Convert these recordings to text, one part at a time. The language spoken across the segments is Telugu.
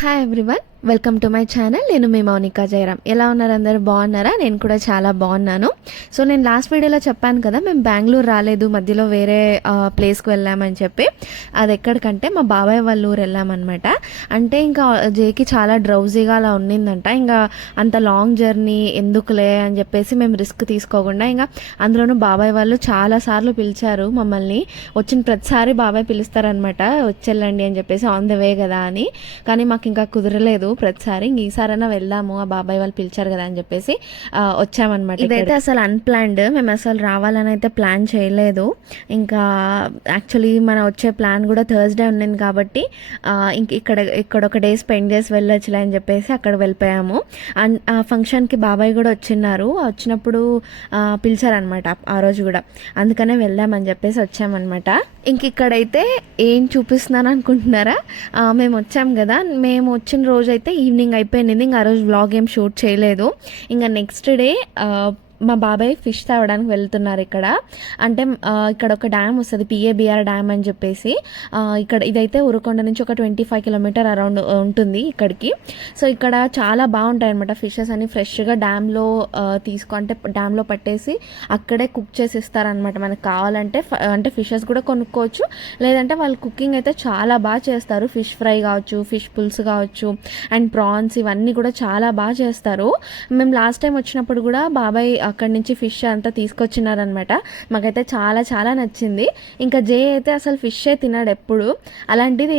Hi everyone, welcome to my channel. నేను మీ మౌనికా జయరామ్. ఎలా ఉన్నారు? అందరూ బాగున్నారా? నేను కూడా చాలా బాగున్నాను. సో నేను లాస్ట్ వీడియోలో చెప్పాను కదా, మేము బెంగళూరు రాలేదు, మధ్యలో వేరే ప్లేస్కి వెళ్ళామని చెప్పి. అది ఎక్కడికంటే మా బాబాయ్ వాళ్ళ ఊరు వెళ్ళామన్నమాట. అంటే ఇంకా జేకి చాలా డ్రౌజీగా అలా ఉన్నిందంట. ఇంకా అంత లాంగ్ జర్నీ ఎందుకులే అని చెప్పేసి మేము రిస్క్ తీసుకోకుండా, ఇంకా అందులోనూ బాబాయ్ వాళ్ళు చాలాసార్లు పిలిచారు మమ్మల్ని. వచ్చిన ప్రతిసారి బాబాయ్ పిలుస్తారనమాట, వచ్చేళ్ళండి అని చెప్పేసి, ఆన్ ద వే కదా అని. కానీ మాకు ఇంకా కుదరలేదు ప్రతిసారి. ఈసారైనా వెళ్దాము, ఆ బాబాయ్ వాళ్ళు పిలిచారు కదా అని చెప్పేసి వచ్చామన్నమాట. ఇదైతే అసలు అన్ప్లాన్డ్, మేము అసలు రావాలని అయితే ప్లాన్ చేయలేదు. ఇంకా యాక్చువల్లీ మన వచ్చే ప్లాన్ కూడా థర్స్డే ఉన్నింది కాబట్టి ఇంక ఇక్కడ ఒక డే స్పెండ్ చేసి వెళ్ళొచ్చులే అని చెప్పేసి అక్కడ వెళ్ళిపోయాము. ఆ ఫంక్షన్కి బాబాయ్ కూడా వచ్చినప్పుడు పిలిచారనమాట ఆ రోజు కూడా, అందుకనే వెళ్దామని చెప్పేసి వచ్చామన్నమాట. ఇంక ఇక్కడైతే ఏం చూపిస్తున్నాను అనుకుంటున్నారా? మేము వచ్చాం కదా, మేము వచ్చిన రోజు అయితే ఈవినింగ్ అయిపోయింది. ఇంకా ఆ రోజు వ్లాగ్ ఏం షూట్ చేయలేదు. ఇంకా నెక్స్ట్ డే మా బాబాయ్ ఫిష్ తేవడానికి వెళ్తున్నారు ఇక్కడ. అంటే ఇక్కడ ఒక డ్యామ్ వస్తుంది, పిఏబిఆర్ డ్యామ్ అని చెప్పేసి. ఇక్కడ ఇదైతే ఉరకొండ నుంచి ఒక 25 కిలోమీటర్ అరౌండ్ ఉంటుంది ఇక్కడికి. సో ఇక్కడ చాలా బాగుంటాయి అనమాట ఫిషెస్ అని. ఫ్రెష్గా డ్యామ్లో అంటే డ్యామ్లో పట్టేసి అక్కడే కుక్ చేసి ఇస్తారనమాట. మనకు కావాలంటే అంటే ఫిషెస్ కూడా కొనుక్కోవచ్చు, లేదంటే వాళ్ళు కుకింగ్ అయితే చాలా బాగా చేస్తారు. ఫిష్ ఫ్రై కావచ్చు, ఫిష్ పులుసు కావచ్చు, అండ్ ప్రాన్స్, ఇవన్నీ కూడా చాలా బాగా చేస్తారు. మేము లాస్ట్ టైం వచ్చినప్పుడు కూడా బాబాయ్ అక్కడి నుంచి ఫిష్ అంతా తీసుకొచ్చినారనమాట. మాకైతే చాలా చాలా నచ్చింది. ఇంకా జే అయితే అసలు ఫిషే తిన్నాడు ఎప్పుడు. అలాంటిది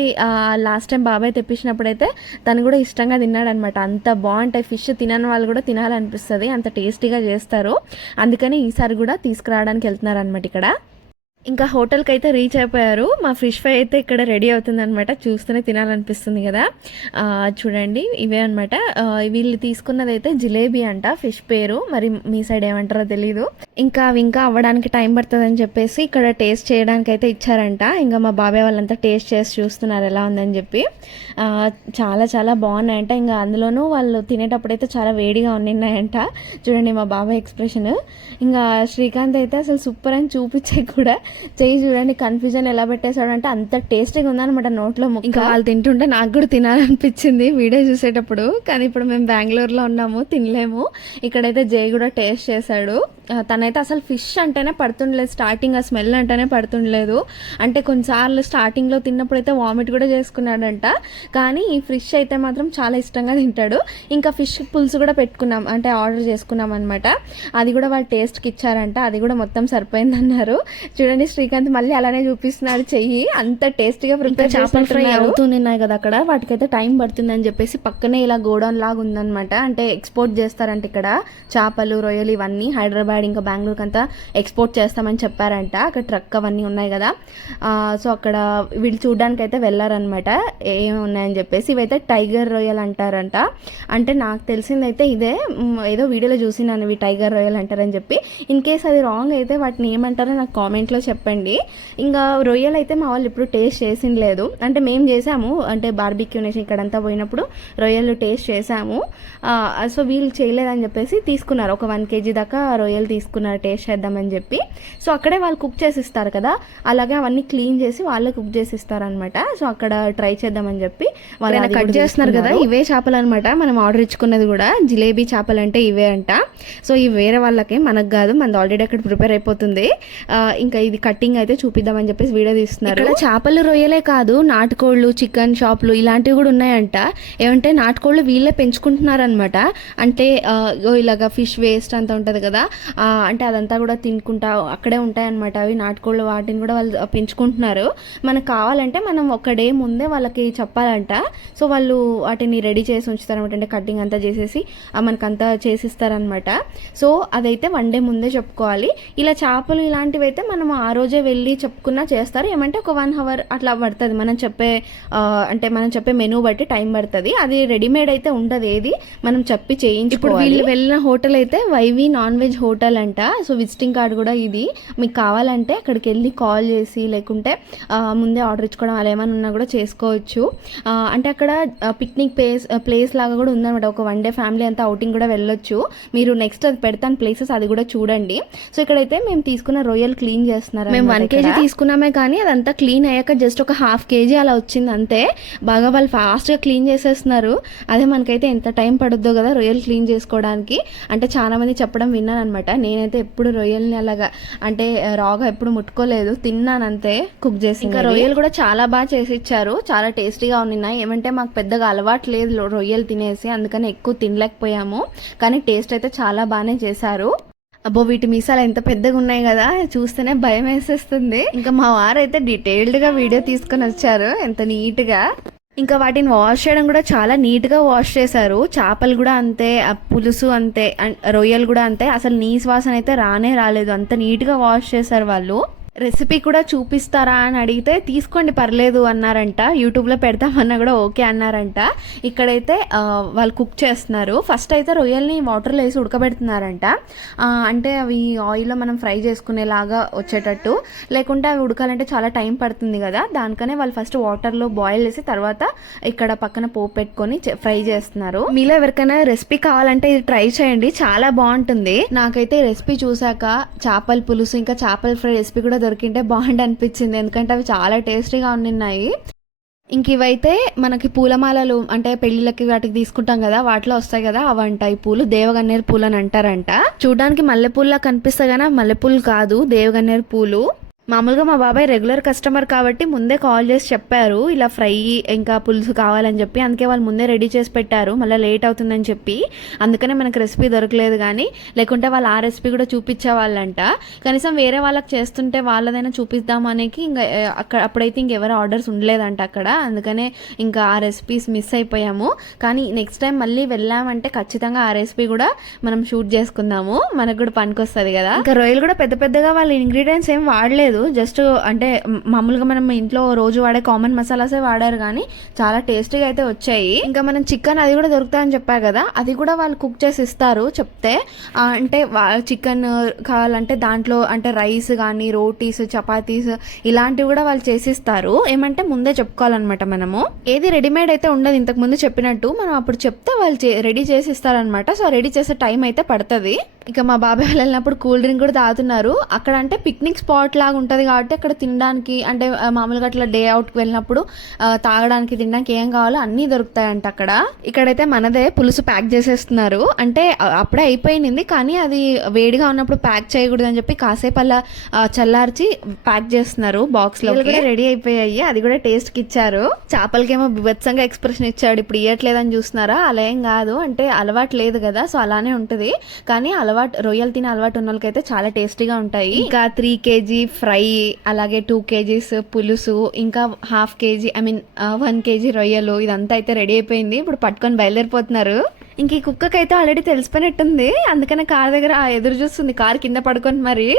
లాస్ట్ టైం బాబాయ్ తెప్పించినప్పుడు అయితే తను కూడా ఇష్టంగా తిన్నాడనమాట. అంత బాగుంటాయి ఫిష్, తినని వాళ్ళు కూడా తినాలనిపిస్తుంది, అంత టేస్టీగా చేస్తారు. అందుకని ఈసారి కూడా తీసుకురావడానికి వెళ్తున్నారనమాట ఇక్కడ. ఇంకా హోటల్కి అయితే రీచ్ అయిపోయారు. మా ఫిష్ ఫ్రై అయితే ఇక్కడ రెడీ అవుతుంది అనమాట. చూస్తూనే తినాలనిపిస్తుంది కదా. చూడండి, ఇవే అనమాట. వీళ్ళు తీసుకున్నది అయితే జిలేబీ అంట, ఫిష్ పేరు. మరి మీ సైడ్ ఏమంటారో తెలీదు. ఇంకా అవ్వడానికి టైం పడుతుందని చెప్పేసి ఇక్కడ టేస్ట్ చేయడానికి అయితే ఇచ్చారంట. ఇంకా మా బాబాయ్ వాళ్ళంతా టేస్ట్ చేసి చూస్తున్నారు ఎలా ఉందని చెప్పి. చాలా చాలా బాగున్నాయంట. ఇంకా అందులోనూ వాళ్ళు తినేటప్పుడు అయితే చాలా వేడిగా ఉన్నాయంట. చూడండి మా బాబాయ్ ఎక్స్ప్రెషన్. ఇంకా శ్రీకాంత్ అయితే అసలు సూపర్ అని చూపించే కూడా చెయ్యి చూడండి, కన్ఫ్యూజన్ ఎలా పెట్టేశాడు అంటే అంత టేస్టీగా ఉందనమాట నోట్లో. ఇంకా వాళ్ళు తింటుంటే నాకు కూడా తినాలనిపించింది వీడియో చూసేటప్పుడు. కానీ ఇప్పుడు మేము బెంగళూరులో ఉన్నాము, తినలేము. ఇక్కడైతే జై కూడా టేస్ట్ చేశాడు. తనైతే అసలు ఫిష్ అంటేనే పడుతుండలేదు, స్టార్టింగ్ ఆ స్మెల్ అంటేనే పడుతుండలేదు. అంటే కొన్నిసార్లు స్టార్టింగ్లో తిన్నప్పుడు అయితే వామిట్ కూడా చేసుకున్నాడంట. కానీ ఈ ఫిష్ అయితే మాత్రం చాలా ఇష్టంగా తింటాడు. ఇంకా ఫిష్ పులుసు కూడా పెట్టుకున్నాం, అంటే ఆర్డర్ చేసుకున్నాం అనమాట. అది కూడా వాళ్ళు టేస్ట్కి ఇచ్చారంట, అది కూడా మొత్తం సరిపోయిందన్నారు. చూడండి శ్రీకాంత్ మళ్ళీ అలానే చూపిస్తున్నాడు చెయ్యి, అంత టేస్టీగా ప్రిపేర్ చేపల ఫ్రై అవుతున్నాయి కదా అక్కడ. వాటికైతే టైం పడుతుందని చెప్పేసి పక్కనే ఇలా గోడౌన్ లాగా ఉందన్నమాట. అంటే ఎక్స్పోర్ట్ చేస్తారంట ఇక్కడ చేపలు, రొయ్యలు ఇవన్నీ. హైదరాబాద్ ఇంకా బెంగళూరుకి అంతా ఎక్స్పోర్ట్ చేస్తామని చెప్పారంట. అక్కడ ట్రక్ అవన్నీ ఉన్నాయి కదా. సో అక్కడ వీళ్ళు చూడడానికి అయితే వెళ్ళారనమాట ఏమి ఉన్నాయని చెప్పేసి. ఇవైతే టైగర్ రొయ్యలు అంటారంట. అంటే నాకు తెలిసిందైతే ఇదే, ఏదో వీడియోలో చూసినాను ఇవి టైగర్ రొయ్యలు అంటారని చెప్పి. ఇన్ కేస్ అది రాంగ్ అయితే వాటిని ఏమంటారో నాకు కామెంట్లో చెప్పండి. ఇంకా రొయ్యలు అయితే మా వాళ్ళు ఇప్పుడు టేస్ట్ చేసింది లేదు. అంటే మేము చేసాము, అంటే బార్బిక్యూ నేషన్ ఇక్కడంతా పోయినప్పుడు రొయ్యలు టేస్ట్ చేసాము. సో వీళ్ళు చేయలేదని చెప్పేసి తీసుకున్నారు. ఒక 1 kg దాకా రొయ్యలు తీసుకున్నారు టేస్ట్ చేద్దామని చెప్పి. సో అక్కడే వాళ్ళు కుక్ చేసి ఇస్తారు కదా, అలాగే అవన్నీ క్లీన్ చేసి వాళ్ళే కుక్ చేసి ఇస్తారనమాట. సో అక్కడ ట్రై చేద్దామని చెప్పి వాళ్ళు కట్ చేస్తున్నారు కదా. ఇవే చేపలు అనమాట మనం ఆర్డర్ ఇచ్చుకున్నది కూడా. జిలేబీ చేపలు అంటే ఇవే అంట. సో ఇవి వేరే వాళ్ళకే, మనకు కాదు, మనది ఆల్రెడీ అక్కడ ప్రిపేర్ అయిపోతుంది. ఇంకా ఇది కట్టింగ్ అయితే చూపిద్దామని చెప్పేసి వీడియో తీస్తున్నారు. ఇక్కడ చేపలు రొయ్యలే కాదు, నాటుకోళ్ళు, చికెన్ షాపులు ఇలాంటివి కూడా ఉన్నాయంట. ఏమంటే నాటుకోళ్ళు వీళ్ళే పెంచుకుంటున్నారనమాట. అంటే ఇలాగా ఫిష్ వేస్ట్ అంతా ఉంటుంది కదా, అంటే అదంతా కూడా తినుకుంటా అక్కడే ఉంటాయన్నమాట అవి నాటుకోళ్ళు. వాటిని కూడా వాళ్ళు పెంచుకుంటున్నారు. మనకు కావాలంటే మనం ఒక డే ముందే వాళ్ళకి చెప్పాలంట. సో వాళ్ళు వాటిని రెడీ చేసి ఉంచుతారనమాట. అంటే కటింగ్ అంతా చేసేసి మనకంతా చేసిస్తారనమాట. సో అదైతే 1 day ముందే చెప్పుకోవాలి. ఇలా చేపలు ఇలాంటివి అయితే మనం ఆ రోజే వెళ్ళి చెప్పుకున్నా చేస్తారు. ఏమంటే ఒక 1 hour అట్లా పడుతుంది. మనం చెప్పే మెనూ బట్టి టైం పడుతుంది. అది రెడీమేడ్ అయితే ఉండదు, ఏది మనం చెప్పి చేయించుకోవాలి. ఇప్పుడు వీళ్ళు వెళ్ళిన హోటల్ అయితే వైవి నాన్ వెజ్ హోటల్ హోటల్ అంట. సో విజిటింగ్ కార్డ్ కూడా ఇది. మీకు కావాలంటే అక్కడికి వెళ్ళి కాల్ చేసి లేకుంటే ముందే ఆర్డర్ ఇచ్చుకోవడం అలా ఏమైనా ఉన్నా కూడా చేసుకోవచ్చు. అంటే అక్కడ పిక్నిక్ ప్లేస్ లాగా కూడా ఉందన్నమాట. ఒక 1 డే ఫ్యామిలీ అంతా అవుటింగ్ కూడా వెళ్ళొచ్చు. మీరు నెక్స్ట్ అది పెడతాను ప్లేసెస్, అది కూడా చూడండి. సో ఇక్కడైతే మేము తీసుకున్న రొయ్యలు క్లీన్ చేస్తున్నారు. మేము 1 kg తీసుకున్నామే కానీ అదంతా క్లీన్ అయ్యాక జస్ట్ ఒక 1/2 kg అలా వచ్చింది అంతే. బాగా వాళ్ళు ఫాస్ట్గా క్లీన్ చేసేస్తున్నారు. అదే మనకైతే ఎంత టైం పడుద్దో కదా రొయ్యలు క్లీన్ చేసుకోవడానికి. అంటే చాలా మంది చెప్పడం విన్నాను అనమాట. నేనైతే ఎప్పుడు రొయ్యల్ని అలాగా అంటే రాగా ఎప్పుడు ముట్టుకోలేదు, తిన్నాను అంతే కుక్ చేసి. ఇంకా రొయ్యలు కూడా చాలా బాగా చేసి ఇచ్చారు, చాలా టేస్టీగా ఉన్నాయి. ఏమంటే మాకు పెద్దగా అలవాటు లేదు రొయ్యలు తినేసి, అందుకని ఎక్కువ తినలేకపోయాము. కానీ టేస్ట్ అయితే చాలా బాగానే చేశారు. అబ్బో వీటి మీసాలు ఎంత పెద్దగా ఉన్నాయి కదా, చూస్తేనే భయం వేసేస్తుంది. ఇంకా మా వారైతే డీటెయిల్డ్గా వీడియో తీసుకొని వచ్చారు, ఎంత నీట్గా. ఇంకా వాటిని వాష్ చేయడం కూడా చాలా నీట్గా వాష్ చేశారు. చేపలు కూడా అంతే, పులుసు అంతే, రొయ్యలు కూడా అంతే. అసలు నీసు వాసన అయితే రానే రాలేదు, అంత నీట్గా వాష్ చేశారు వాళ్ళు. రెసిపీ కూడా చూపిస్తారా అని అడిగితే తీసుకోండి పర్లేదు అన్నారంట. యూట్యూబ్లో పెడతామన్నా కూడా ఓకే అన్నారంట. ఇక్కడైతే వాళ్ళు కుక్ చేస్తున్నారు. ఫస్ట్ అయితే రొయ్యల్ని వాటర్లో వేసి ఉడకబెడుతున్నారంట. అంటే అవి ఆయిల్లో మనం ఫ్రై చేసుకునేలాగా వచ్చేటట్టు, లేకుంటే అవి ఉడకాలంటే చాలా టైం పడుతుంది కదా, దానికనే వాళ్ళు ఫస్ట్ వాటర్లో బాయిల్ చేసి తర్వాత ఇక్కడ పక్కన పోపు పెట్టుకొని ఫ్రై చేస్తున్నారు. మీలో ఎవరికైనా రెసిపీ కావాలంటే ఇది ట్రై చేయండి, చాలా బాగుంటుంది. నాకైతే ఈ రెసిపీ చూసాక చేపల పులుసు ఇంకా చేపల ఫ్రై రెసిపీ కూడా దొరికింటే బాగుండి అనిపించింది, ఎందుకంటే అవి చాలా టేస్టీగా ఉన్నాయి. ఇంక ఇవైతే మనకి పూలమాలలు అంటే పెళ్లిళ్ళకి వాటికి తీసుకుంటాం కదా, వాటిలో వస్తాయి కదా అవంట. ఈ పూలు దేవగన్నేరు పూలు అని అంటారంట. చూడడానికి మల్లెపూల్లా కనిపిస్తాయి కానీ మల్లెపూలు కాదు, దేవగన్నేరు పూలు. మామూలుగా మా బాబాయ్ రెగ్యులర్ కస్టమర్ కాబట్టి ముందే కాల్ చేసి చెప్పారు ఇలా ఫ్రై ఇంకా పులుసు కావాలని చెప్పి. అందుకే వాళ్ళు ముందే రెడీ చేసి పెట్టారు, మళ్ళీ లేట్ అవుతుందని చెప్పి. అందుకనే మనకు రెసిపీ దొరకలేదు, కానీ లేకుంటే వాళ్ళు ఆ రెసిపీ కూడా చూపించేవాళ్ళంట. కనీసం వేరే వాళ్ళకి చేస్తుంటే వాళ్ళదైనా చూపిద్దాం అనేకి ఇంకా అప్పుడైతే ఇంకెవరు ఆర్డర్స్ ఉండలేదంట అక్కడ, అందుకనే ఇంకా ఆ రెసిపీస్ మిస్ అయిపోయాము. కానీ నెక్స్ట్ టైం మళ్ళీ వెళ్ళామంటే ఖచ్చితంగా ఆ రెసిపీ కూడా మనం షూట్ చేసుకుందాము, మనకు కూడా పనికొస్తుంది కదా. ఇంకా రొయ్యలు కూడా పెద్ద పెద్దగా వాళ్ళు ఇంగ్రీడియంట్స్ ఏం వాడలేదు, జస్ట్ అంటే మామూలుగా మనం ఇంట్లో రోజు వాడే కామన్ మసాలాసే వాడారు, కానీ చాలా టేస్టీగా అయితే వచ్చాయి. ఇంకా మనం చికెన్ అది కూడా దొరుకుతాయని చెప్పా కదా, అది కూడా వాళ్ళు కుక్ చేసి ఇస్తారు చెప్తే. అంటే చికెన్ కావాలంటే దాంట్లో అంటే రైస్ కానీ రోటీస్ చపాతీస్ ఇలాంటివి కూడా వాళ్ళు చేసిస్తారు. ఏమంటే ముందే చెప్పుకోవాలన్నమాట మనము. ఏది రెడీమేడ్ అయితే ఉండదు, ఇంతకు ముందు చెప్పినట్టు మనం అప్పుడు చెప్తే వాళ్ళు రెడీ చేసి ఇస్తారనమాట. సో రెడీ చేసే టైం అయితే పడుతుంది. ఇక మా బాబాయ్ వెళ్ళినప్పుడు కూల్ డ్రింక్ కూడా తాగుతున్నారు. అక్కడ అంటే పిక్నిక్ స్పాట్ లాగా ఉంటుంది కాబట్టి అక్కడ తినడానికి అంటే మామూలుగా అట్లా డే అవుట్కి వెళ్ళినప్పుడు తాగడానికి తినడానికి ఏం కావాలో అన్నీ దొరుకుతాయంట అక్కడ. ఇక్కడైతే మనదే పులుసు ప్యాక్ చేసేస్తున్నారు. అంటే అప్పుడే అయిపోయింది కానీ అది వేడిగా ఉన్నప్పుడు ప్యాక్ చేయకూడదు అని చెప్పి కాసేపు అలా చల్లార్చి ప్యాక్ చేస్తున్నారు బాక్స్ లో. రెడీ అయిపోయాయి, అది కూడా టేస్ట్ కి ఇచ్చారు. చేపలకేమో బిభత్సంగా ఎక్స్ప్రెషన్ ఇచ్చాడు, ఇప్పుడు ఇయ్యట్లేదని చూస్తున్నారా? అలా ఏం కాదు, అంటే అలవాటు లేదు కదా, సో అలానే ఉంటుంది. కానీ రొయ్యలు తినే అలవాటు ఉన్న వాళ్ళకైతే చాలా టేస్టీగా ఉంటాయి. ఇంకా 3 kg ఫ్రై, అలాగే 2 kgs పులుసు, ఇంకా 1/2 kg 1 kg రొయ్యలు, ఇదంతా అయితే రెడీ అయిపోయింది. ఇప్పుడు పట్టుకొని బయలుదేరిపోతున్నారు. ఇంక ఈ కుక్కకైతే ఆల్రెడీ తెలిసిపోయినట్టుంది, అందుకనే కార్ దగ్గర ఎదురు చూస్తుంది, కార్ కింద పడుకొని. మరి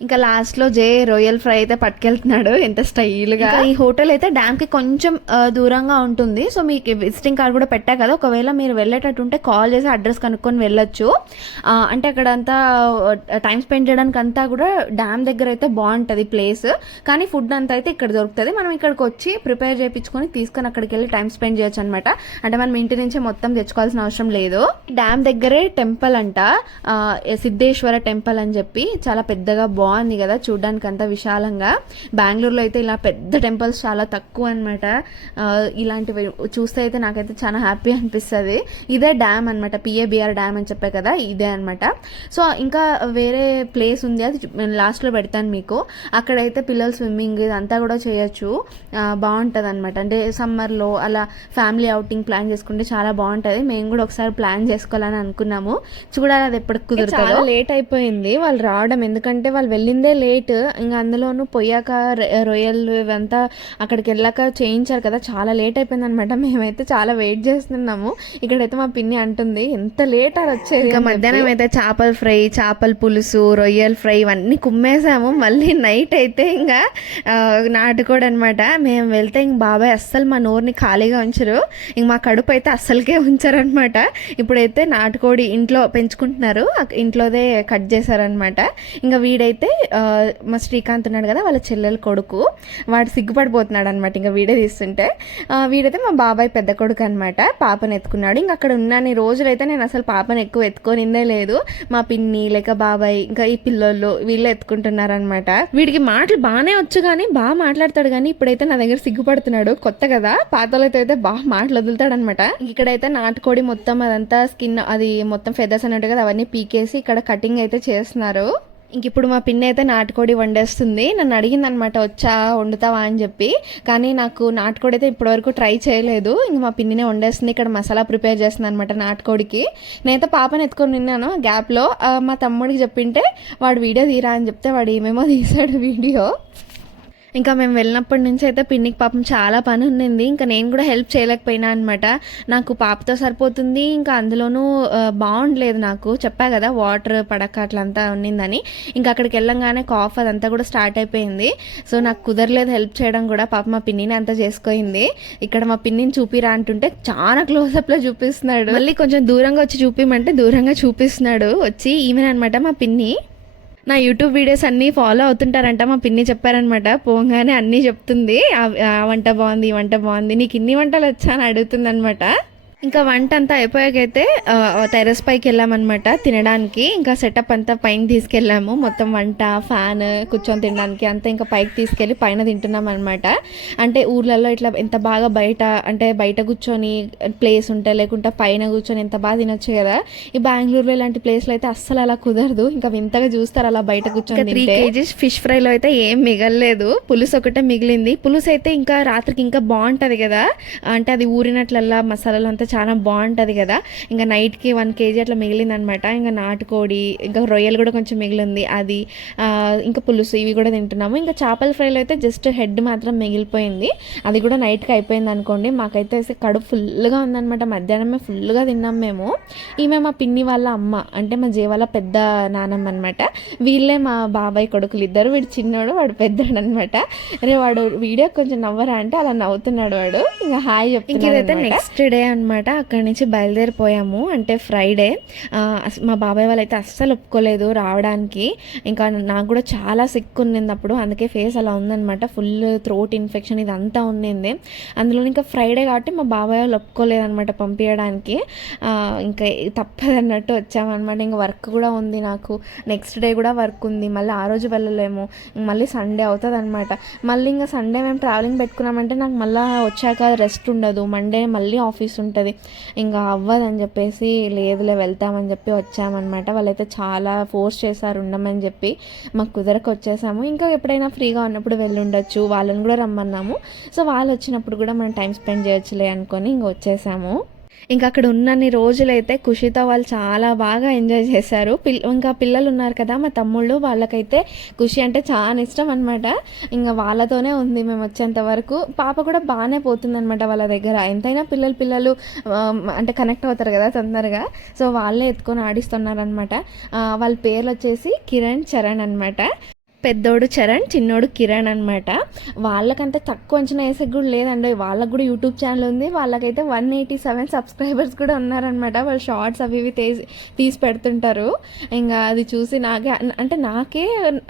ఇంకా లాస్ట్ లో రొయ్యల్ ఫ్రై అయితే పట్టుకెళ్తున్నాడు ఎంత స్టైల్ గా. ఈ హోటల్ అయితే డ్యామ్ కి కొంచెం దూరంగా ఉంటుంది. సో మీకు విజిటింగ్ కార్డ్ కూడా పెట్టా కదా, ఒకవేళ మీరు వెళ్ళేటట్టు ఉంటే కాల్ చేసి అడ్రస్ కనుక్కొని వెళ్ళొచ్చు. అంటే అక్కడ అంతా టైం స్పెండ్ చేయడానికి అంతా కూడా డ్యామ్ దగ్గర అయితే బాగుంటది ప్లేస్. కానీ ఫుడ్ అంతా అయితే ఇక్కడ దొరుకుతుంది. మనం ఇక్కడికి వచ్చి ప్రిపేర్ చేయించుకొని తీసుకొని అక్కడికి వెళ్ళి టైం స్పెండ్ చేయొచ్చు అనమాట. అంటే మనం ఇంటి నుంచే మొత్తం తెచ్చుకోవాల్సిన అవసరం లేదు. డ్యామ్ దగ్గరే టెంపుల్ అంట, సిద్ధేశ్వర టెంపుల్ అని చెప్పి, చాలా పెద్దగా బాగుంది కదా చూడడానికి అంతా విశాలంగా. బెంగళూరులో అయితే ఇలా పెద్ద టెంపుల్స్ చాలా తక్కువ అనమాట. ఇలాంటివి చూస్తే అయితే నాకైతే చాలా హ్యాపీ అనిపిస్తుంది. ఇదే డ్యామ్ అనమాట, PABR డ్యామ్ అని చెప్పే కదా, ఇదే అనమాట. సో ఇంకా వేరే ప్లేస్ ఉంది, అది నేను లాస్ట్లో పెడతాను మీకు. అక్కడైతే పిల్లలు స్విమ్మింగ్ ఇదంతా కూడా చేయొచ్చు, బాగుంటుంది అనమాట. అంటే సమ్మర్లో అలా ఫ్యామిలీ అవుటింగ్ ప్లాన్ చేసుకుంటే చాలా బాగుంటుంది. మేము కూడా ఒకసారి ప్లాన్ చేసుకోవాలని అనుకున్నాము, చూడాలి అది ఎప్పటికి కుదురుతుందో. చాలా లేట్ అయిపోయింది వాళ్ళు రావడం, ఎందుకంటే వాళ్ళు వెళ్ళిందే లేట్, ఇంకా అందులోనూ పోయాక రొయ్యలు ఇవంతా అక్కడికి వెళ్ళాక చేయించారు కదా, చాలా లేట్ అయిపోయింది అనమాట. మేమైతే చాలా వెయిట్ చేస్తున్నాము. ఇక్కడైతే మా పిన్ని అంటుంది ఎంత లేట్ అని వచ్చేది. ఇంకా మధ్యాహ్నం అయితే చేపల ఫ్రై, చేపల పులుసు, రొయ్యల ఫ్రై ఇవన్నీ కుమ్మేసాము. మళ్ళీ నైట్ అయితే ఇంకా నాటుకోడి అనమాట. మేము వెళ్తే ఇంక బాబాయ్ అస్సలు మా నోరుని ఖాళీగా ఉంచరు, ఇంక మా కడుపు అయితే అస్సలకే ఉంచారనమాట. ఇప్పుడైతే నాటుకోడి ఇంట్లో పెంచుకుంటున్నారు, ఇంట్లోదే కట్ చేశారనమాట. ఇంకా వీడైతే మా శ్రీకాంత్ ఉన్నాడు కదా, వాళ్ళ చెల్లెల కొడుకు, వాడు సిగ్గుపడిపోతున్నాడు అనమాట ఇంకా వీడియో తీస్తుంటే. వీడైతే మా బాబాయ్ పెద్ద కొడుకు అనమాట, పాపను ఎత్తుకున్నాడు. ఇంకా అక్కడ ఉన్నన్ని రోజులైతే నేను అసలు పాపను ఎక్కువ ఎత్తుకొనిందే లేదు. మా పిన్ని లేక బాబాయ్ ఇంకా ఈ పిల్లోళ్ళు వీళ్ళు ఎత్తుకుంటున్నారనమాట. వీడికి మాటలు బాగానే వచ్చు కానీ బాగా మాట్లాడతాడు, కానీ ఇప్పుడైతే నా దగ్గర సిగ్గుపడుతున్నాడు, కొత్త కదా. పాతలతో అయితే బాగా మాటలు వదులుతాడు అనమాట. ఇక్కడైతే నాటుకోడి మొత్తం అదంతా స్కిన్ అది మొత్తం ఫెదర్స్ అని ఉంటాయి కదా, అవన్నీ పీకేసి ఇక్కడ కటింగ్ అయితే చేస్తున్నారు. ఇంక ఇప్పుడు మా పిన్ని అయితే నాటుకోడి వండేస్తుంది. నన్ను అడిగింది అనమాట, వచ్చా వండుతావా అని చెప్పి. కానీ నాకు నాటుకోడి అయితే ఇప్పటివరకు ట్రై చేయలేదు. ఇంక మా పిన్నినే వండేస్తుంది. ఇక్కడ మసాలా ప్రిపేర్ చేస్తుంది అనమాట నాటుకోడికి. నేనైతే పాపను ఎత్తుకొని నిన్నాను గ్యాప్లో. మా తమ్ముడికి చెప్పింటే వాడు వీడియో తీరా అని చెప్తే వాడు ఏమేమో తీసాడు వీడియో. ఇంకా మేము వెళ్ళినప్పటి నుంచి అయితే పిన్నికి పాపం చాలా పని ఉండింది. ఇంకా నేను కూడా హెల్ప్ చేయలేకపోయినా అనమాట. నాకు పాపతో సరిపోతుంది, ఇంకా అందులోనూ బాగుండలేదు. నాకు చెప్పా కదా వాటర్ పడక అట్లంతా ఉన్నిందని. ఇంకా అక్కడికి వెళ్ళంగానే కాఫ్ అదంతా కూడా స్టార్ట్ అయిపోయింది. సో నాకు కుదరలేదు హెల్ప్ చేయడం కూడా. పాప మా పిన్నిని అంతా చేసుకోయింది. ఇక్కడ మా పిన్నిని చూపిరా అంటుంటే చాలా క్లోజప్లో చూపిస్తున్నాడు. మళ్ళీ కొంచెం దూరంగా వచ్చి చూపిమంటే దూరంగా చూపిస్తున్నాడు వచ్చి. ఈమెనమాట మా పిన్ని. నా యూట్యూబ్ వీడియోస్ అన్నీ ఫాలో అవుతుంటారంట, మా పిన్ని చెప్పారనమాట. పోగానే అన్నీ చెప్తుంది, ఆ వంట బాగుంది, ఈ వంట బాగుంది, నీకు ఇన్ని వంటలు వచ్చా అని అడుగుతుంది అనమాట. ఇంకా వంట అంతా అయిపోయాకైతే టెర్రస్ పైకి వెళ్ళామన్నమాట తినడానికి. ఇంకా సెటప్ అంతా పైన తీసుకెళ్ళాము, మొత్తం వంట, ఫ్యాన్, కూర్చొని తినడానికి అంతా ఇంకా పైకి తీసుకెళ్ళి పైన తింటున్నాం అనమాట. అంటే ఊర్లలో ఇట్లా ఎంత బాగా బయట కూర్చొని ప్లేస్ ఉంటే, లేకుంటే పైన కూర్చొని ఎంత బాగా తినొచ్చు కదా. ఈ బెంగళూరులో ఇలాంటి ప్లేస్లో అయితే అస్సలు అలా కుదరదు. ఇంకా వింతగా చూస్తారు అలా బయట కూర్చొని. 3 kgs ఫిష్ ఫ్రైలో అయితే ఏం మిగలలేదు, పులుసు ఒకటే మిగిలింది. పులుసు అయితే ఇంకా రాత్రికి ఇంకా బాగుంటుంది కదా, అంటే అది ఊరినట్లల్లా మసాలాలు అంతా చాలా బాగుంటుంది కదా. ఇంకా నైట్కి 1 kg అట్లా మిగిలింది అనమాట. ఇంకా నాటుకోడి, ఇంకా రొయ్యలు కూడా కొంచెం మిగిలింది, అది ఇంకా పులుసు ఇవి కూడా తింటున్నాము. ఇంకా చేపల ఫ్రైలో అయితే జస్ట్ హెడ్ మాత్రం మిగిలిపోయింది, అది కూడా నైట్కి అయిపోయింది అనుకోండి. మాకైతే కడుపు ఫుల్గా ఉందనమాట. మధ్యాహ్నమే ఫుల్గా తిన్నాం మేము. ఈమె మా పిన్ని వాళ్ళ అమ్మ, అంటే మా వాళ్ళ పెద్ద నానమ్మ అనమాట. వీళ్ళే మా బాబాయ్ కొడుకులు ఇద్దరు. వీడు చిన్నోడు, వాడు పెద్దోడు అనమాట. అరే వాడు వీడియో కొంచెం నవ్వరా అంటే అలా నవ్వుతున్నాడు వాడు. ఇంకా హాయ్ చెప్తున్నాడు. ఇదైతే నెక్స్ట్ డే అనమాట. అక్కడి నుంచి బయలుదేరిపోయాము, అంటే ఫ్రైడే. మా బాబాయ్ వాళ్ళు అయితే అస్సలు ఒప్పుకోలేదు రావడానికి. ఇంకా నాకు కూడా చాలా సిక్ ఉన్నింది అప్పుడు, అందుకే ఫేస్ అలా ఉందనమాట. ఫుల్ థ్రోట్ ఇన్ఫెక్షన్ ఇదంతా ఉన్నింది. అందులో ఇంకా ఫ్రైడే కాబట్టి మా బాబాయ్ వాళ్ళు ఒప్పుకోలేదనమాట పంపించడానికి. ఇంకా తప్పదన్నట్టు వచ్చామన్నమాట. ఇంకా వర్క్ కూడా ఉంది నాకు, నెక్స్ట్ డే కూడా వర్క్ ఉంది. మళ్ళీ ఆ రోజు వెళ్ళలేము, మళ్ళీ సండే అవుతుంది అనమాట. మళ్ళీ ఇంకా సండే మేము ట్రావెలింగ్ పెట్టుకున్నామంటే నాకు మళ్ళీ వచ్చాక రెస్ట్ ఉండదు, మండే మళ్ళీ ఆఫీస్ ఉంటుంది. ఇంకా అవ్వదని చెప్పేసి లేదులే వెళ్తామని చెప్పి వచ్చామన్నమాట. వాళ్ళైతే చాలా ఫోర్స్ చేశారు ఉండమని చెప్పి, మాకు కుదరక వచ్చేసాము. ఇంకా ఎప్పుడైనా ఫ్రీగా ఉన్నప్పుడు వెళ్ళి ఉండొచ్చు, వాళ్ళని కూడా రమ్మన్నాము. సో వాళ్ళు వచ్చినప్పుడు కూడా మనం టైం స్పెండ్ చేయొచ్చులే అనుకొని ఇంక వచ్చేసాము. ఇంకా అక్కడ ఉన్నన్ని రోజులైతే ఖుషితో వాళ్ళు చాలా బాగా ఎంజాయ్ చేశారు. ఇంకా పిల్లలు ఉన్నారు కదా మా తమ్ముళ్ళు, వాళ్ళకైతే ఖుషి అంటే చాలా ఇష్టం అనమాట. ఇంకా వాళ్ళతోనే ఉంది మేము వచ్చేంత వరకు. పాప కూడా బాగానే పోతుంది అనమాట వాళ్ళ దగ్గర. ఎంతైనా పిల్లలు అంటే కనెక్ట్ అవుతారు కదా తొందరగా. సో వాళ్ళే ఎత్తుకొని ఆడిస్తున్నారనమాట. వాళ్ళ పేర్లు వచ్చేసి కిరణ్, చరణ్ అనమాట. పెద్దోడు చరణ్, చిన్నోడు కిరణ్ అనమాట. వాళ్ళకంటే తక్కువ అంచనా వేసే కూడా లేదండి. వాళ్ళకు కూడా యూట్యూబ్ ఛానల్ ఉంది. వాళ్ళకైతే 187 సబ్స్క్రైబర్స్ కూడా ఉన్నారనమాట. వాళ్ళు షార్ట్స్ అవి ఇవి తీసి పెడుతుంటారు. ఇంకా అది చూసి నాకే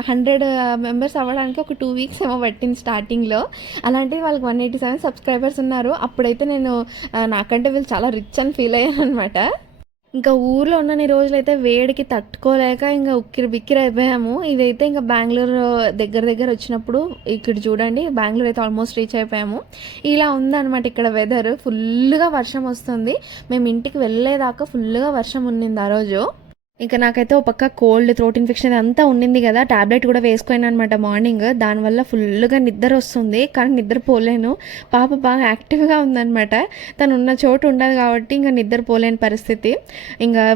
100 మెంబర్స్ అవ్వడానికి ఒక 2 weeks ఏమో పట్టింది స్టార్టింగ్లో. అలాంటిది వాళ్ళకి 187 సబ్స్క్రైబర్స్ ఉన్నారు. అప్పుడైతే నేను నాకంటే వీళ్ళు చాలా రిచ్ అని ఫీల్ అయ్యాను అనమాట. ఇంకా ఊర్లో ఉన్నన్ని రోజులైతే వేడికి తట్టుకోలేక ఇంకా ఉక్కిరి బిక్కిరి అయిపోయాము. ఇదైతే ఇంకా బెంగళూరు దగ్గర వచ్చినప్పుడు ఇక్కడ చూడండి, బెంగళూరు అయితే ఆల్మోస్ట్ రీచ్ అయిపోయాము. ఇలా ఉందన్నమాట ఇక్కడ వెదర్. ఫుల్గా వర్షం వస్తుంది. మేము ఇంటికి వెళ్ళేదాకా ఫుల్గా వర్షం ఉన్నింది ఆ రోజు. ఇంకా నాకైతే ఒక పక్క కోల్డ్, థ్రోట్ ఇన్ఫెక్షన్ అంతా ఉండింది కదా, టాబ్లెట్ కూడా వేసుకున్నాను అనమాట మార్నింగ్. దానివల్ల ఫుల్గా నిద్ర వస్తుంది, కానీ నిద్రపోలేను. పాప బాగా యాక్టివ్గా ఉందన్నమాట. తను ఉన్న చోటు ఉండదు కాబట్టి ఇంకా నిద్రపోలేని పరిస్థితి. ఇంకా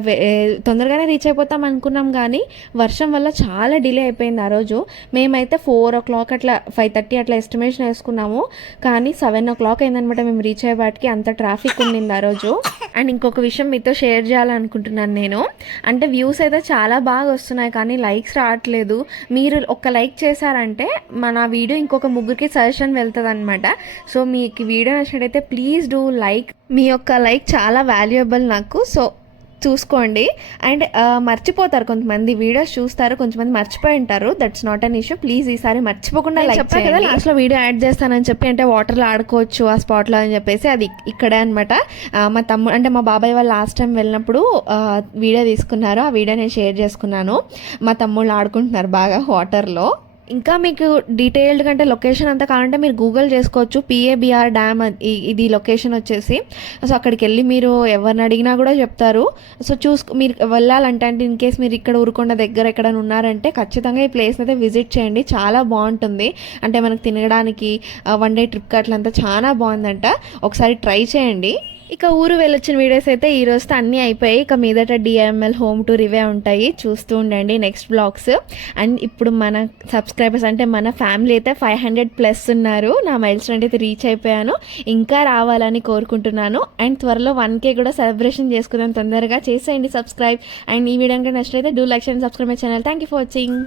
తొందరగానే రీచ్ అయిపోతాం అనుకున్నాం, కానీ వర్షం వల్ల చాలా డిలే అయిపోయింది ఆ రోజు. మేమైతే 4 o'clock అట్లా 5:30 అట్లా ఎస్టిమేషన్ వేసుకున్నాము, కానీ 7 o'clock అయిందనమాట మేము రీచ్ అయ్యేవాటికి. అంత ట్రాఫిక్ ఉండింది ఆ రోజు. అండ్ ఇంకొక విషయం మీతో షేర్ చేయాలనుకుంటున్నాను నేను. అంటే వ్యూస్ అయితే చాలా బాగా వస్తున్నాయి, కానీ లైక్స్ రావట్లేదు. మీరు ఒక్క లైక్ చేశారంటే మన వీడియో ఇంకొక ముగ్గురికి సజెషన్ వెళ్తుంది అనమాట. సో మీకు వీడియో నచ్చినట్టయితే ప్లీజ్ డూ లైక్. మీ యొక్క లైక్ చాలా వాల్యుయబుల్ నాకు. సో చూసుకోండి. అండ్ మర్చిపోతారు కొంతమంది, వీడియోస్ చూస్తారు, కొంతమంది మర్చిపోయి ఉంటారు. That's not an issue. Please ఈసారి మర్చిపోకుండా లైక్ చెప్పాను కదా లాస్ట్లో వీడియో యాడ్ చేస్తానని చెప్పి, అంటే వాటర్లో ఆడుకోవచ్చు ఆ స్పాట్లో అని చెప్పేసి. అది ఇక్కడే అనమాట. మా తమ్ముడు అంటే మా బాబాయ్ వాళ్ళు లాస్ట్ టైం వెళ్ళినప్పుడు వీడియో తీసుకున్నారు. ఆ వీడియో నేను షేర్ చేసుకున్నాను. మా తమ్ముళ్ళు ఆడుకుంటున్నారు బాగా వాటర్లో. ఇంకా మీకు డీటెయిల్డ్ కంటే లొకేషన్ అంతా కావాలంటే మీరు గూగుల్ చేసుకోవచ్చు. PABR డ్యామ్ ఇది లొకేషన్ వచ్చేసి. సో అక్కడికి వెళ్ళి మీరు ఎవరిని అడిగినా కూడా చెప్తారు. సో మీరు వెళ్ళాలంటే, అంటే ఇన్ కేస్ మీరు ఇక్కడ ఊరుకొండ దగ్గర ఎక్కడైనా ఉన్నారంటే ఖచ్చితంగా ఈ ప్లేస్ అయితే విజిట్ చేయండి. చాలా బాగుంటుంది. అంటే మనకు తినడానికి 1 day ట్రిప్కి అట్లంతా చాలా బాగుందంట. ఒకసారి ట్రై చేయండి. ఇక ఊరు వెళ్ళొచ్చిన వీడియోస్ అయితే ఈ రోజుతో అన్నీ అయిపోయాయి. ఇక మీదట DML హోమ్ టూర్ ఇవే ఉంటాయి, చూస్తూ ఉండండి నెక్స్ట్ బ్లాగ్స్. అండ్ ఇప్పుడు మన సబ్స్క్రైబర్స్ అంటే మన ఫ్యామిలీ అయితే 500+ ఉన్నారు. నా మైల్స్టోన్ అయితే రీచ్ అయిపోయాను. ఇంకా రావాలని కోరుకుంటున్నాను. అండ్ త్వరలో 1K కూడా సెలబ్రేషన్ చేసుకుందాం. తొందరగా చేసేయండి సబ్స్క్రైబ్. అండ్ ఈ వీడియో కనుక నచ్చినట్లయితే do like and subscribe my channel. Thank you for watching.